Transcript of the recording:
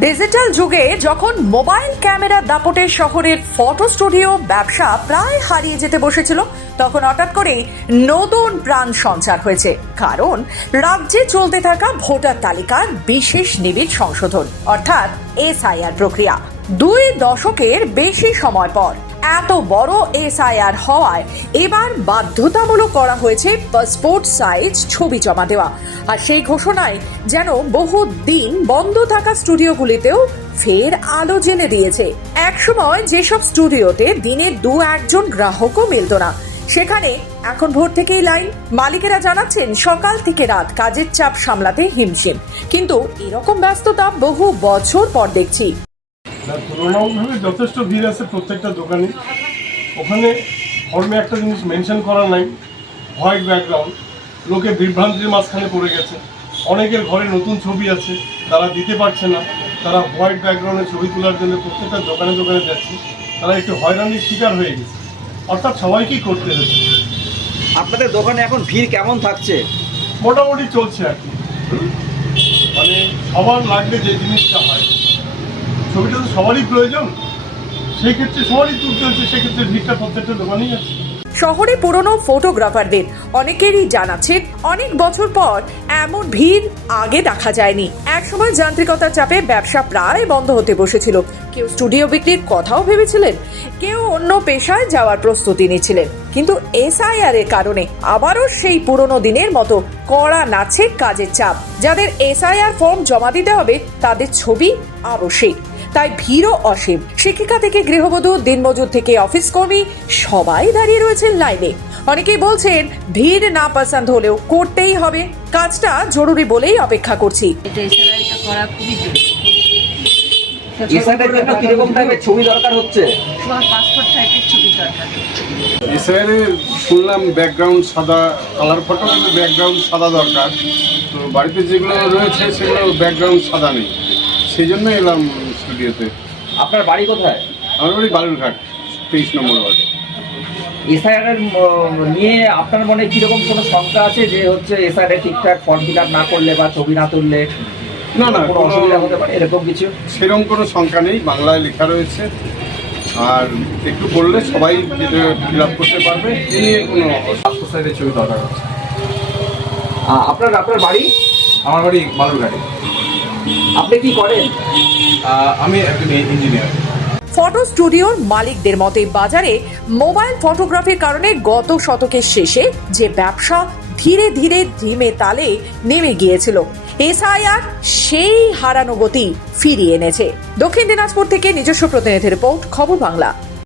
Digital যুগে যখন mobile camera দাপটে শহরের ফটো স্টুডিও ব্যবসা প্রায় হারিয়ে যেতে বসেছিল, তখন হঠাৎ করেই নতুন প্রাণ সঞ্চার হয়েছে। কারণ, রাজ্যে চলতে থাকা ভোটার তালিকার বিশেষ নিবিড় সংশোধন, অর্থাৎ এসআইআর প্রক্রিয়া। দুই দশকের বেশি সময় পর। এত বড় এসআইআর হওয়ায় এবার বাধ্যতামূলক করা হয়েছে পাসপোর্ট সাইজ ছবি জমা দেওয়া। আর সেই ঘোষণায় যেন বহু দিন বন্ধ থাকা স্টুডিওগুলিতেও ফের আলো জেলে দিয়েছে। একসময় যেসব স্টুডিওতে দিনে দু একজন গ্রাহকও মিলত না, সেখানে এখন ভোর থেকেই লাইন। মালিকেরা জানাচ্ছেন, সকাল থেকে রাত কাজের চাপ সামলাতে হিমশিম। কিন্তু এরকম ব্যস্ততা বহু বছর পর দেখছি। না তুলনামূলকভাবে যথেষ্ট ভিড় আছে প্রত্যেকটা দোকানে। ওখানে ফর্মে একটা জিনিস মেনশন করা নাই হোয়াইট ব্যাকগ্রাউন্ড লোকে বিভ্রান্তির মাঝখানে পড়ে গেছে। অনেকের ঘরে নতুন ছবি আছে তারা দিতে পারছে না। তারা হোয়াইট ব্যাকগ্রাউন্ডে ছবি তোলার জন্য প্রত্যেকটা দোকানে দোকানে যাচ্ছে। তারা একটু হয়রানির শিকার হয়ে গেছে। অর্থাৎ সবাইকেই করতে হচ্ছে। আপনাদের দোকানে এখন ভিড় কেমন থাকছে? মোটামুটি চলছে আর কি? মানে সবার লাগবে যে জিনিসটা হয়। ছবিটা তো সবারই প্রয়োজন। সেই ক্ষেত্রে সবারই তুলতে হচ্ছে, সেক্ষেত্রে ভিড়টা প্রত্যেকটা দোকানেই আছে। শহরে পুরনো ফটোগ্রাফারদের অনেকেরই জানাচ্ছেন অনেক বছর পর এমন ভিড় আগে দেখা যায়নি। একসময় যান্ত্রিকতার চাপে ব্যবসা প্রায় বন্ধ হতে বসেছিল। কেউ স্টুডিও বিক্রির কথাও ভেবেছিলেন, কেউ অন্য পেশায় যাওয়ার প্রস্তুতি নিচ্ছিলেন। কিন্তু এসআইআর এর কারণে আবারও সেই পুরনো দিনের মতো কড়া নাচে কাজের চাপ। যাদের এসআইআর ফর্ম জমা দিতে হবে, তাদের ছবি আবশ্যিক। তাই ভিড়ও অসীম। শিক্ষিকা থেকে গৃহবধূ দিনমজুর থেকে অফিস কর্মী সবাই দাঁড়িয়ে রয়েছেন লাইনে। অনেকেই বলছেন ভিড় না পছন্দ হলেও করতেই হবে। কাজটা জরুরি বলেই অপেক্ষা করছি। করা খুবই জরুরি। এসআইআর জন্য কীরকম টাইপের ছবি দরকার হচ্ছে? পাসপোর্ট সাইজের ছবি দরকার। এসআইআরে শুনলাম ব্যাকগ্রাউন্ড সাদা কালার ফটো ব্যাকগ্রাউন্ড সাদা দরকার। তো বাড়িতে যেগুলো রয়েছে সেগুলো ব্যাকগ্রাউন্ড সাদা নেই। সেই জন্য এলাম স্টুডিওতে। আপনার বাড়ি কোথায়? আমার বাড়ি বালুরঘাট তেইশ নম্বর ওয়ার্ডে। এসআইআর নিয়ে আপনার মনে কীরকম কোনো শঙ্কা আছে যে হচ্ছে এসআইআর ঠিকঠাক ফর্ম ফিল না করলে বা ছবি না তুললে না না কোনো অসুবিধা হতে পারে? এরকম কিছু? সেরকম কোনো শঙ্কা নেই বাংলায় লেখা রয়েছে। আর একটু বললে সবাই ফিল আপ করতে পারবে এ নিয়ে কোনো পাসপোর্ট সাইজের ছবি দরকার আছে। আপনার আপনার বাড়ি? আমার বাড়ি বালুরঘাটে। আপনি কি করেন? আমি একজন ইঞ্জিনিয়ার ফটো স্টুডিওর মালিকদের মতে বাজারে মোবাইল ফটোগ্রাফির কারণে গত শতকের শেষে যে ব্যবসা ধীরে ধীরে ধীমে তালে নেমে গিয়েছিল এসআইআর সেই হারানো গতি ফিরিয়ে এনেছে। দক্ষিণ দিনাজপুর থেকে নিজস্ব প্রতিনিধি রিপোর্ট খবর বাংলা।